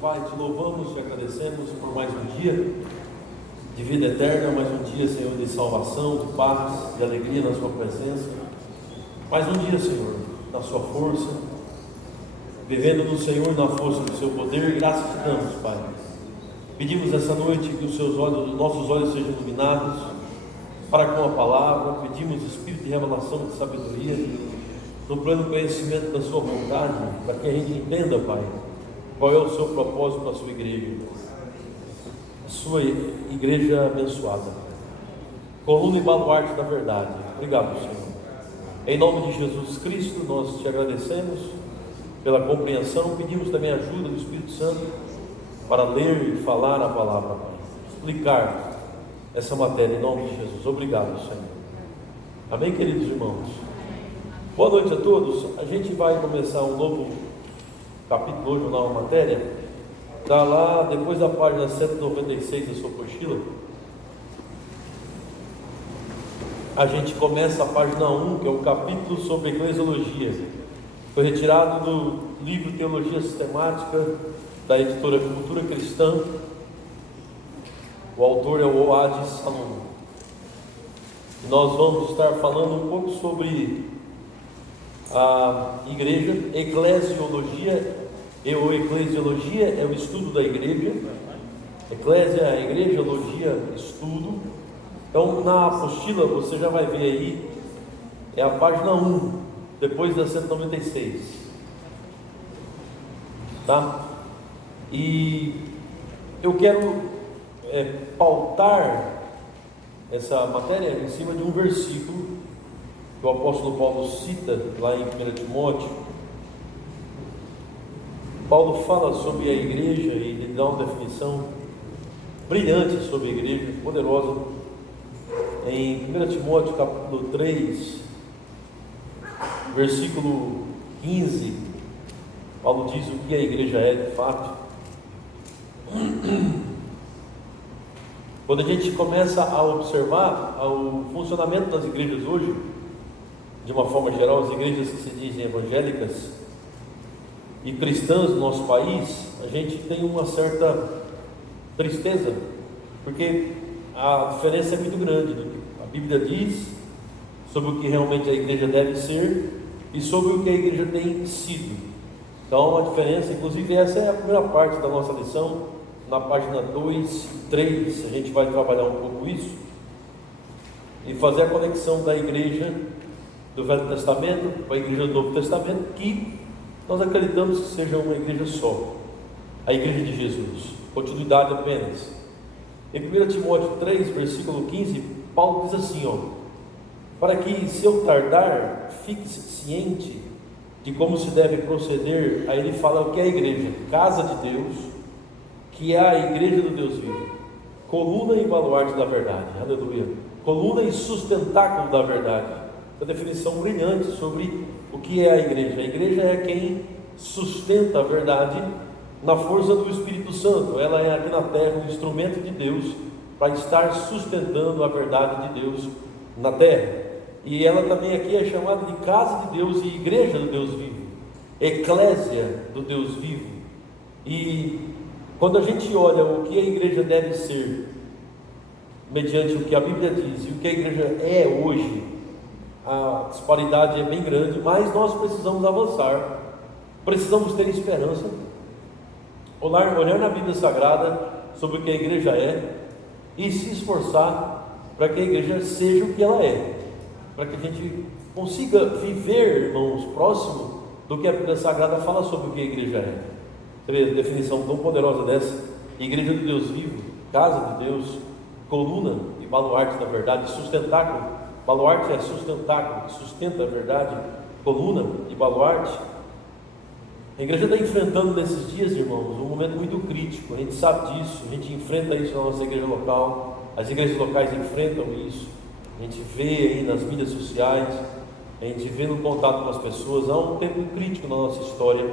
Pai, te louvamos, te agradecemos por mais um dia de vida eterna, mais um dia, Senhor, de salvação, de paz, de alegria na sua presença. Mais um dia, Senhor, na sua força, vivendo no Senhor, na força do seu poder. Graças te damos, Pai. Pedimos essa noite que os nossos olhos sejam iluminados para com a palavra. Pedimos espírito de revelação, de sabedoria, no pleno conhecimento da sua vontade, para que a gente entenda, Pai, qual é o seu propósito para a sua igreja, a sua igreja abençoada, coluna e baluarte da verdade. Obrigado, Senhor. Em nome de Jesus Cristo, nós te agradecemos pela compreensão. Pedimos também a ajuda do Espírito Santo para ler e falar a palavra, Pai, explicar essa matéria em nome de Jesus. Obrigado, Senhor. Amém, queridos irmãos? Boa noite a todos. A gente vai começar um novo capítulo hoje, uma nova matéria. Está lá depois da página 196 da sua apostila. A gente começa a página 1, que é um capítulo sobre eclesiologia. Foi retirado do livro Teologia Sistemática da editora Cultura Cristã. O autor é o Oad Salom. E nós vamos estar falando um pouco sobre a igreja, eclesiologia. Eclesiologia é o estudo da igreja. Eclésia é a igreja, logia, estudo. Então, na apostila, você já vai ver aí, é a página 1, depois da 196. Tá? E eu quero pautar essa matéria em cima de um versículo que o apóstolo Paulo cita lá em 1 Timóteo. Paulo fala sobre a igreja e ele dá uma definição brilhante sobre a igreja, poderosa. Em 1 Timóteo capítulo 3, versículo 15, Paulo diz o que a igreja é de fato. Quando a gente começa a observar o funcionamento das igrejas hoje, de uma forma geral, as igrejas que se dizem evangélicas e cristãs no nosso país, a gente tem uma certa tristeza, porque a diferença é muito grande do que a Bíblia diz sobre o que realmente a igreja deve ser e sobre o que a igreja tem sido. Então a diferença, inclusive essa é a primeira parte da nossa lição, na página 2 e 3, a gente vai trabalhar um pouco isso e fazer a conexão da igreja do Velho Testamento com a igreja do Novo Testamento, que nós acreditamos que seja uma igreja só, a igreja de Jesus, continuidade apenas. Em 1 Timóteo 3, versículo 15, Paulo diz assim, para que, se eu tardar, fique ciente de como se deve proceder. Aí ele fala o que é a igreja: casa de Deus, que é a igreja do Deus vivo, coluna e baluarte da verdade, aleluia, coluna e sustentáculo da verdade. A definição brilhante sobre o que é a igreja. A igreja é quem sustenta a verdade na força do Espírito Santo. Ela é aqui na terra um instrumento de Deus para estar sustentando a verdade de Deus na terra. E ela também aqui é chamada de casa de Deus e igreja do Deus vivo, eclésia do Deus vivo. E quando a gente olha o que a igreja deve ser, mediante o que a Bíblia diz e o que a igreja é hoje, a disparidade é bem grande, mas nós precisamos avançar, precisamos ter esperança, olhar na Bíblia Sagrada sobre o que a igreja é e se esforçar para que a igreja seja o que ela é, para que a gente consiga viver, irmãos, próximo do que a Bíblia Sagrada fala sobre o que a igreja é. Você vê a definição tão poderosa dessa: igreja do Deus vivo, casa de Deus, coluna e baluarte da verdade, sustentáculo. Baluarte é sustentáculo, que sustenta a verdade, coluna e baluarte. A igreja está enfrentando nesses dias, irmãos, um momento muito crítico. A gente sabe disso, a gente enfrenta isso na nossa igreja local, as igrejas locais enfrentam isso, a gente vê aí nas mídias sociais, a gente vê no contato com as pessoas. Há um tempo crítico na nossa história.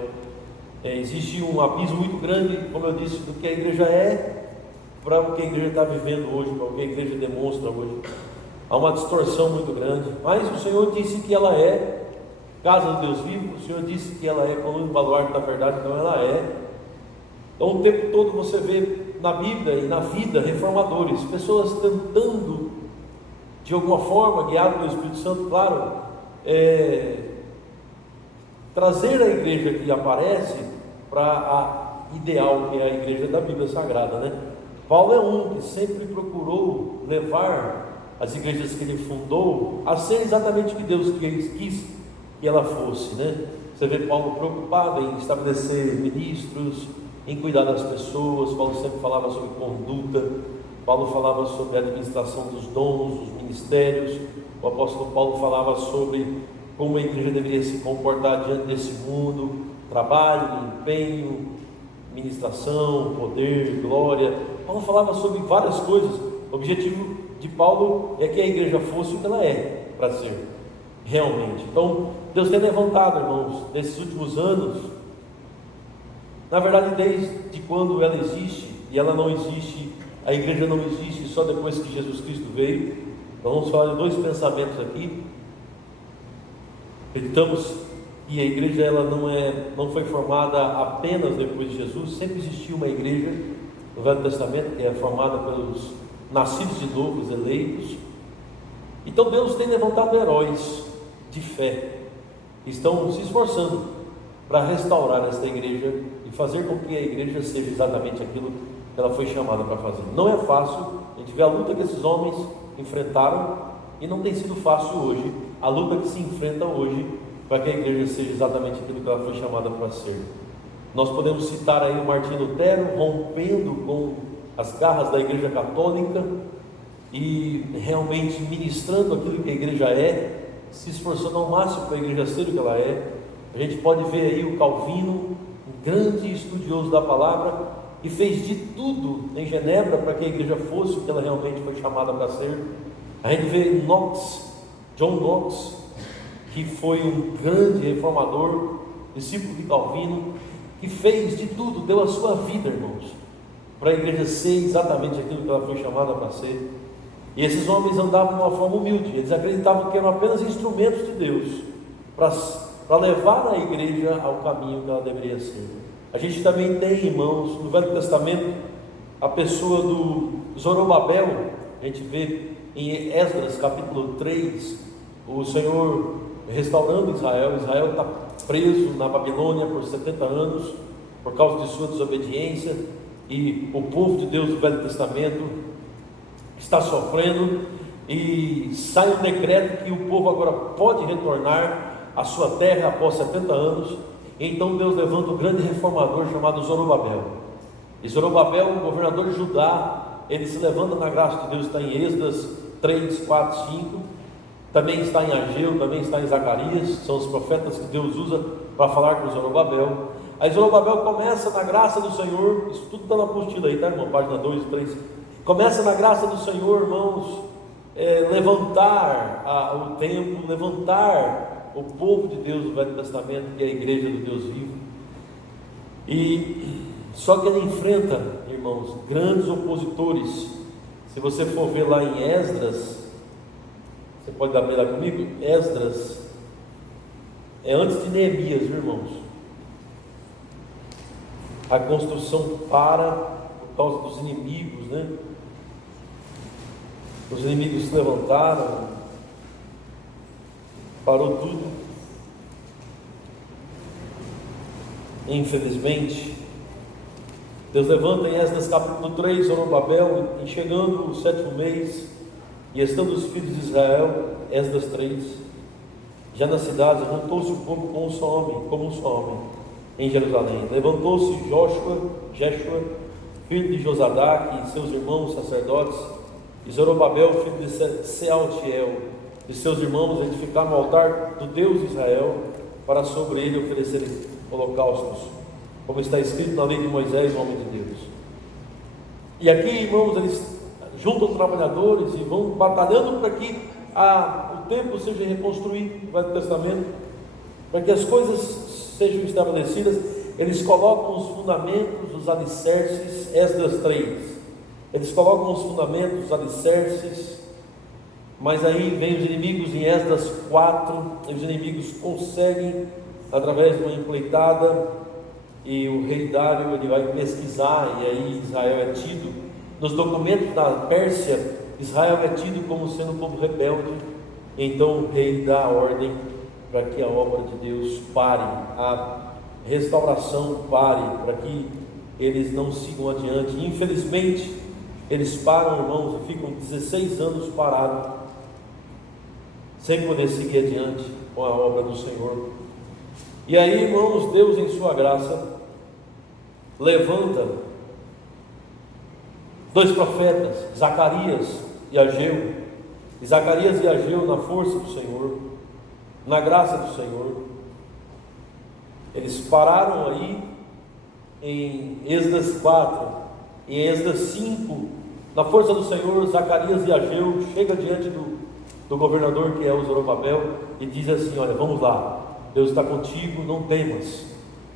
Existe um abismo muito grande, como eu disse, do que a igreja é para o que a igreja está vivendo hoje, para o que a igreja demonstra hoje. Há uma distorção muito grande, mas o Senhor disse que ela é casa do Deus vivo. O Senhor disse que ela é coluna e baluarte da verdade, então ela é Então o tempo todo você vê na Bíblia e na vida reformadores, pessoas tentando, de alguma forma, guiado pelo Espírito Santo, claro, trazer a igreja que aparece para a ideal, que é a igreja da Bíblia Sagrada, né? Paulo é um que sempre procurou levar as igrejas que ele fundou a ser exatamente o que Deus quis que ela fosse, né? Você vê Paulo preocupado em estabelecer ministros, em cuidar das pessoas. Paulo sempre falava sobre conduta, Paulo falava sobre a administração dos dons, dos ministérios. O apóstolo Paulo falava sobre como a igreja deveria se comportar diante desse mundo: trabalho, empenho, ministração, poder, glória. Paulo falava sobre várias coisas. O objetivo de Paulo é que a igreja fosse o que ela é para ser realmente. Então Deus tem levantado, irmãos, nesses últimos anos, na verdade desde quando ela existe, e ela não existe, a igreja não existe só depois que Jesus Cristo veio. Então vamos falar de dois pensamentos aqui. Acreditamos que a igreja ela não foi formada apenas depois de Jesus. Sempre existiu uma igreja no Velho Testamento que é formada pelos nascidos de novo, os eleitos. Então Deus tem levantado heróis de fé que estão se esforçando para restaurar esta igreja e fazer com que a igreja seja exatamente aquilo que ela foi chamada para fazer. Não é fácil, a gente vê a luta que esses homens enfrentaram, e não tem sido fácil hoje a luta que se enfrenta hoje para que a igreja seja exatamente aquilo que ela foi chamada para ser. Nós podemos citar aí o Martinho Lutero rompendo com as garras da igreja católica e realmente ministrando aquilo que a igreja é, se esforçando ao máximo para a igreja ser o que ela é. A gente pode ver aí o Calvino, um grande estudioso da palavra, que fez de tudo em Genebra para que a igreja fosse o que ela realmente foi chamada para ser. A gente vê John Knox, que foi um grande reformador, discípulo de Calvino, que fez de tudo, deu a sua vida, irmãos, para a igreja ser exatamente aquilo que ela foi chamada para ser. E esses homens andavam de uma forma humilde, eles acreditavam que eram apenas instrumentos de Deus para levar a igreja ao caminho que ela deveria ser. A gente também tem, irmãos, no Velho Testamento, a pessoa do Zorobabel. A gente vê em Esdras capítulo 3, o Senhor restaurando Israel. Israel está preso na Babilônia por 70 anos, por causa de sua desobediência, e o povo de Deus do Velho Testamento está sofrendo, e sai um decreto que o povo agora pode retornar à sua terra após 70 anos. Então Deus levanta um grande reformador chamado Zorobabel. E Zorobabel, o governador de Judá, ele se levanta na graça de Deus. Está em Esdras 3, 4, 5. Também está em Ageu, também está em Zacarias. São os profetas que Deus usa para falar com Zorobabel. Aí Zorobabel começa na graça do Senhor. Isso tudo está na apostila aí, tá, irmão? Página 2 e 3. Começa na graça do Senhor, irmãos, levantar o templo, levantar o povo de Deus do Velho Testamento, que é a igreja do Deus vivo. E só que ele enfrenta, irmãos, grandes opositores. Se você for ver lá em Esdras, você pode abrir lá comigo. Esdras é antes de Neemias, viu, irmãos? A construção para por causa dos inimigos, né? Os inimigos se levantaram, parou tudo. Infelizmente, Deus levanta em Esdras capítulo 3, Zorobabel, e chegando o 7º mês, e estando os filhos de Israel, Esdras 3, já na cidade, juntou-se o povo como um só homem, em Jerusalém. Levantou-se Jeshua, filho de Josadaque, e seus irmãos sacerdotes, e Zorobabel, filho de Sealtiel, e seus irmãos edificaram o altar do Deus de Israel, para sobre ele oferecerem holocaustos, como está escrito na lei de Moisés, o homem de Deus. E aqui, irmãos, eles juntam trabalhadores e vão batalhando para que o templo seja reconstruído no Velho Testamento, para que as coisas sejam estabelecidas. Eles colocam os fundamentos, os alicerces. Esdras 3, eles colocam os fundamentos, os alicerces, mas aí vem os inimigos em Esdras 4, e os inimigos conseguem, através de uma empleitada, e o rei Dário ele vai pesquisar, e aí Israel é tido, nos documentos da Pérsia, Israel é tido como sendo um povo rebelde. Então o rei dá a ordem para que a obra de Deus pare, a restauração pare, para que eles não sigam adiante. Infelizmente, eles param, irmãos, e ficam 16 anos parados, sem poder seguir adiante com a obra do Senhor. E aí, irmãos, Deus em sua graça levanta dois profetas, Zacarias e Ageu. E Zacarias e Ageu, na força do Senhor, na graça do Senhor, eles pararam aí em Êxodo 4, em Êxodo 5, na força do Senhor. Zacarias e Ageu chegam diante do governador, que é o Zorobabel, e diz assim: olha, vamos lá, Deus está contigo, não temas,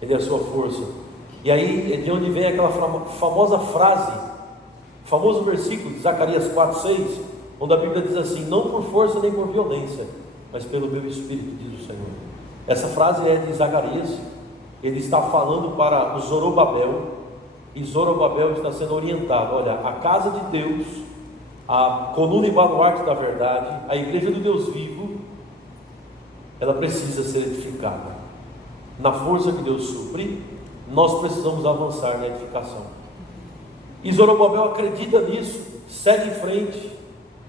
Ele é a sua força. E aí é de onde vem aquela famosa frase, famoso versículo de Zacarias 4:6, onde a Bíblia diz assim: não por força nem por violência, mas pelo meu Espírito, diz o Senhor. Essa frase é de Zacarias. Ele está falando para o Zorobabel, e Zorobabel está sendo orientado: olha, a casa de Deus, a coluna e baluarte da verdade, a igreja do Deus vivo, ela precisa ser edificada. Na força que Deus supre, nós precisamos avançar na edificação. E Zorobabel acredita nisso, segue em frente,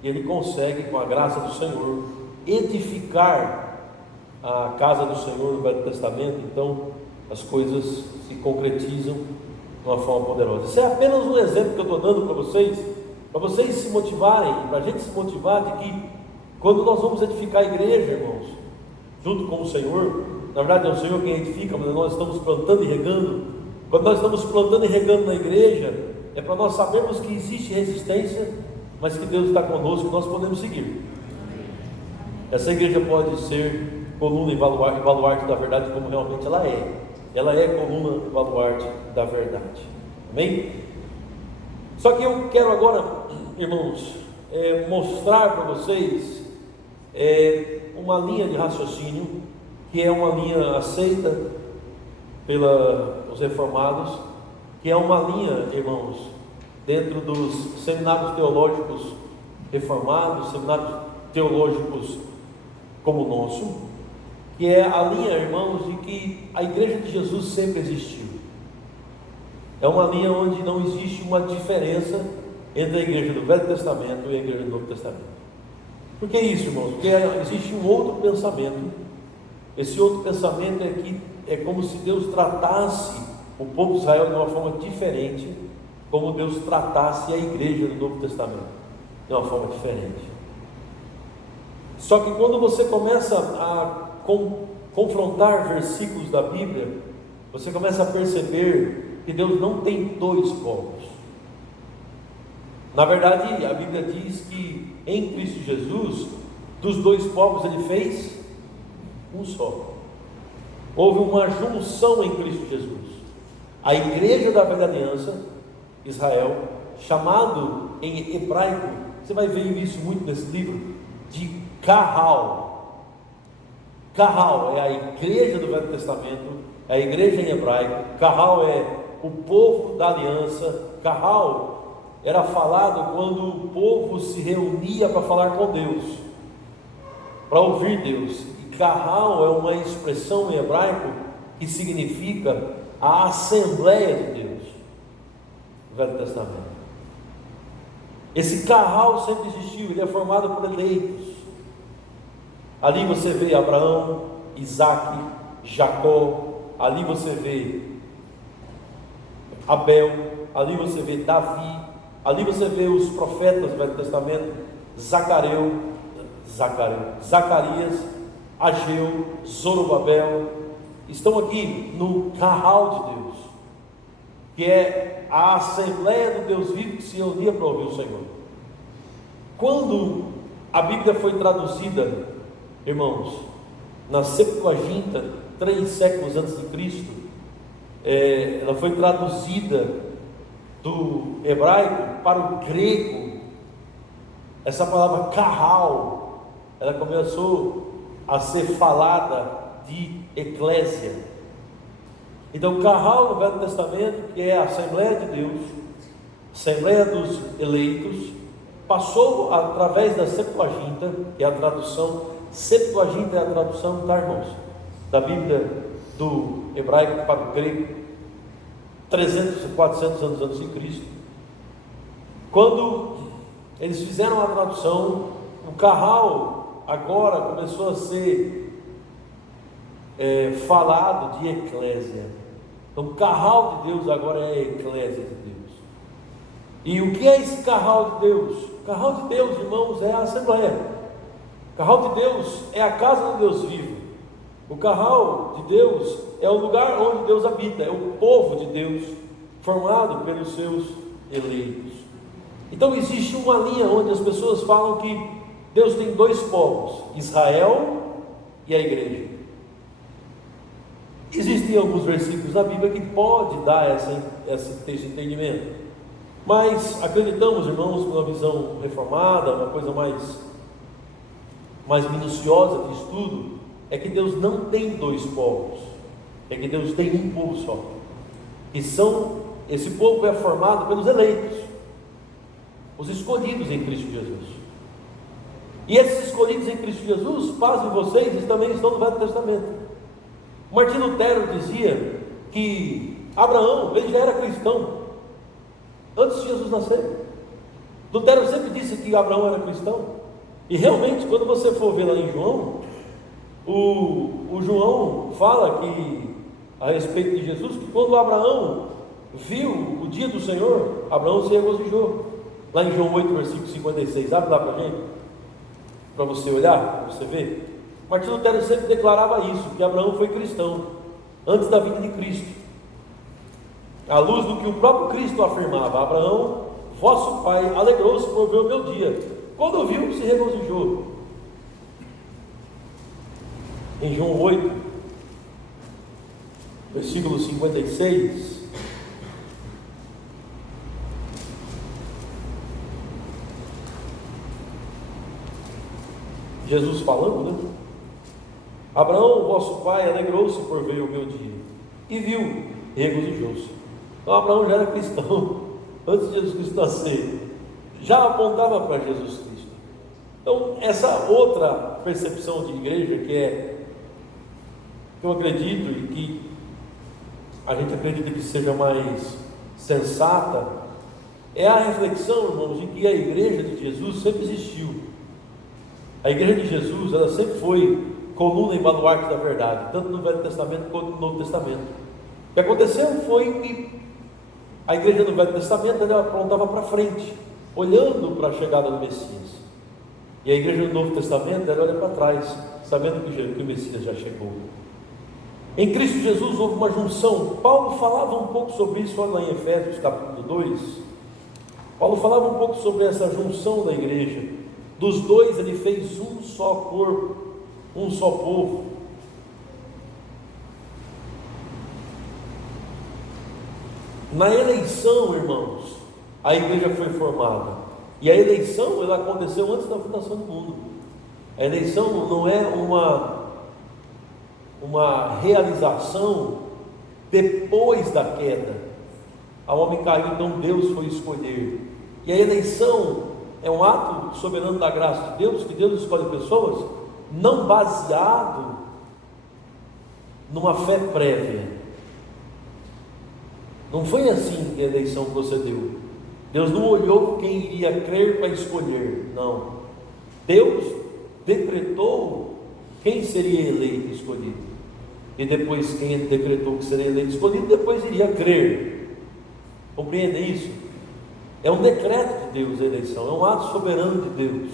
e ele consegue, com a graça do Senhor, edificar a casa do Senhor no Velho Testamento. Então as coisas se concretizam de uma forma poderosa. Isso é apenas um exemplo que eu estou dando para vocês se motivarem, para a gente se motivar de que quando nós vamos edificar a igreja, irmãos, junto com o Senhor, na verdade é o Senhor quem edifica, mas nós estamos plantando e regando. Quando nós estamos plantando e regando na igreja, é para nós sabermos que existe resistência, mas que Deus está conosco e nós podemos seguir. Essa igreja pode ser coluna e baluarte da verdade, como realmente ela é. Ela é coluna e baluarte da verdade. Amém? Só que eu quero agora, irmãos, mostrar para vocês uma linha de raciocínio, que é uma linha aceita pelos reformados, que é uma linha, irmãos, dentro dos seminários teológicos reformados, seminários teológicos como o nosso, que é a linha, irmãos, de que a igreja de Jesus sempre existiu. É uma linha onde não existe uma diferença entre a igreja do Velho Testamento e a igreja do Novo Testamento. Por que isso, irmãos? Porque existe um outro pensamento. Esse outro pensamento é que é como se Deus tratasse o povo de Israel de uma forma diferente, como Deus tratasse a igreja do Novo Testamento, de uma forma diferente. Só que quando você começa a confrontar versículos da Bíblia, você começa a perceber que Deus não tem dois povos. Na verdade, a Bíblia diz que em Cristo Jesus, dos dois povos Ele fez um só. Houve uma junção em Cristo Jesus. A igreja da velha aliança, Israel, chamado em hebraico, você vai ver isso muito nesse livro, de Kahal. Kahal é a igreja do Velho Testamento, é a igreja em hebraico. Kahal é o povo da aliança. Kahal era falado quando o povo se reunia para falar com Deus, para ouvir Deus. E Kahal é uma expressão em hebraico que significa a Assembleia de Deus, no Velho Testamento. Esse Kahal sempre existiu, ele é formado por eleitos. Ali você vê Abraão, Isaac, Jacó, ali você vê Abel, ali você vê Davi, ali você vê os profetas do Velho Testamento, Zacarias, Ageu, Zorobabel, estão aqui no Kahal de Deus, que é a Assembleia do Deus vivo que se reunia para ouvir o Senhor. Quando a Bíblia foi traduzida, irmãos, na Septuaginta, 3 séculos antes de Cristo, ela foi traduzida do hebraico para o grego. Essa palavra Kahal, ela começou a ser falada de eclésia. Então, Carral no Velho Testamento, que é a Assembleia de Deus, Assembleia dos eleitos, passou através da Septuaginta, que é a tradução. Septuaginta é a tradução, tá, irmãos? Da Bíblia do hebraico para o grego, 300, 400 anos antes de Cristo. Quando eles fizeram a tradução, o Carral agora começou a ser falado de eclésia. Então, o Carral de Deus agora é a eclésia de Deus. E o que é esse Carral de Deus? O Carral de Deus, irmãos, é a Assembleia. O Carral de Deus é a casa de Deus vivo. O Carral de Deus é o lugar onde Deus habita, é o povo de Deus, formado pelos seus eleitos. Então existe uma linha onde as pessoas falam que Deus tem dois povos, Israel e a igreja. Existem alguns versículos na Bíblia que pode dar esse entendimento, mas acreditamos, irmãos, numa visão reformada, uma coisa mais minuciosa de estudo, é que Deus não tem dois povos, é que Deus tem um povo só. Esse povo é formado pelos eleitos, os escolhidos em Cristo Jesus. E esses escolhidos em Cristo Jesus, pasmem vocês, eles também estão no Velho Testamento. Martinho Lutero dizia que Abraão, ele já era cristão antes de Jesus nascer. Lutero sempre disse que Abraão era cristão. E realmente, quando você for ver lá em João, o João fala que, a respeito de Jesus, que quando Abraão viu o dia do Senhor, Abraão se regozijou. Lá em João 8, versículo 56, abre lá para a gente, para você olhar, para você ver. Martinho Lutero sempre declarava isso, que Abraão foi cristão antes da vinda de Cristo, à luz do que o próprio Cristo afirmava. Abraão, vosso pai, alegrou-se por ver o meu dia. Quando viu, se regozijou. Em João 8, versículo 56, Jesus falando, né? Abraão, vosso pai, alegrou-se por ver o meu dia, e viu, e regozijou-se. Então Abraão já era cristão antes de Jesus Cristo nascer, já apontava para Jesus Cristo. Então essa outra percepção de igreja, que eu acredito e que a gente acredita que seja mais sensata, é a reflexão, irmãos, de que a igreja de Jesus sempre existiu. A igreja de Jesus, ela sempre foi coluna e baluarte da verdade, tanto no Velho Testamento quanto no Novo Testamento. O que aconteceu foi que a igreja do Velho Testamento, ela apontava para frente, olhando para a chegada do Messias. E a igreja do Novo Testamento, ela olha para trás, sabendo que o Messias já chegou. Em Cristo Jesus houve uma junção. Paulo falava um pouco sobre isso lá em Efésios capítulo 2. Paulo falava um pouco sobre essa junção da igreja. Dos dois ele fez um só corpo, um só povo. Na eleição, irmãos, a igreja foi formada. E a eleição, ela aconteceu antes da fundação do mundo. A eleição não é uma realização depois da queda. O homem caiu, então Deus foi escolher. E a eleição é um ato soberano da graça de Deus, que Deus escolhe pessoas não baseado numa fé prévia. Não foi assim que a eleição procedeu. Deus não olhou quem iria crer para escolher, não. Deus decretou quem seria eleito e escolhido. E depois quem ele decretou que seria eleito e escolhido, depois iria crer. Compreendem isso? É um decreto de Deus a eleição, é um ato soberano de Deus.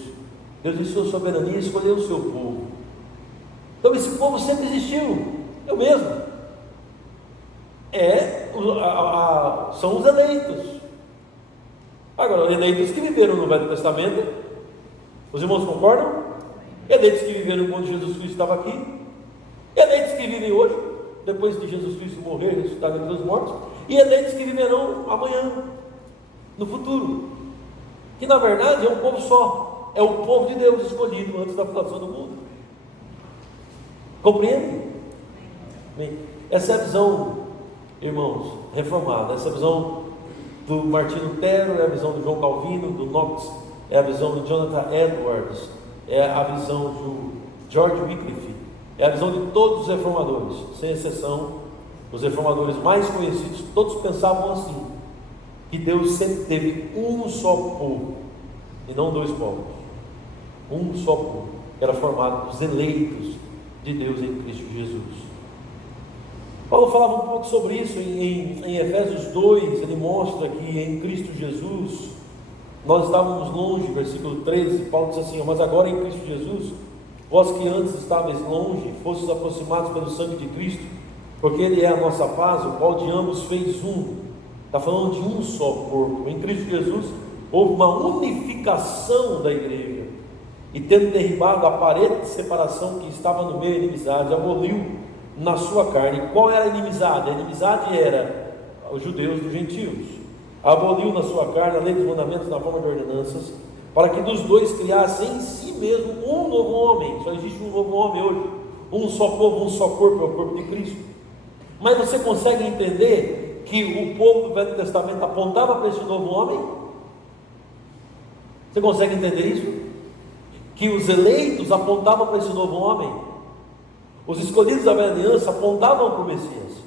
Deus, em sua soberania, escolheu o seu povo. Então esse povo sempre existiu, eu mesmo. São os eleitos. Agora, eleitos que viveram no Velho Testamento, os irmãos concordam? Eleitos que viveram quando Jesus Cristo estava aqui, eleitos que vivem hoje, depois de Jesus Cristo morrer, ressuscitar entre os mortos, e eleitos que viverão amanhã, no futuro, que na verdade é um povo só, é o povo de Deus escolhido antes da fundação do mundo. Compreende? Bem, essa é a visão irmãos, reformada. Essa visão do Martinho Lutero é a visão do João Calvino, do Knox, é a visão do Jonathan Edwards, é a visão do George Wycliffe, é a visão de todos os reformadores, sem exceção. Os reformadores mais conhecidos, todos pensavam assim, que Deus sempre teve um só povo, e não dois povos, um só povo, que era formado dos eleitos de Deus em Cristo Jesus. Paulo falava um pouco sobre isso em Efésios 2, ele mostra que em Cristo Jesus, nós estávamos longe, versículo 13, Paulo diz assim: mas agora em Cristo Jesus, vós que antes estáveis longe, fostes aproximados pelo sangue de Cristo, porque Ele é a nossa paz, o qual de ambos fez um. Está falando de um só corpo. Em Cristo Jesus houve uma unificação da igreja, e tendo derribado a parede de separação que estava no meio da inimizade, aboliu na sua carne. Qual era a inimizade? A inimizade era os judeus dos gentios. Aboliu na sua carne a lei dos mandamentos na forma de ordenanças, para que dos dois criasse em si mesmo um novo homem. Só existe um novo homem hoje, um só povo, um só corpo, é o corpo de Cristo. Mas você consegue entender que o povo do Velho Testamento apontava para esse novo homem? Você consegue entender isso? Que os eleitos apontavam para esse novo homem, os escolhidos da velha aliança apontavam para o Messias.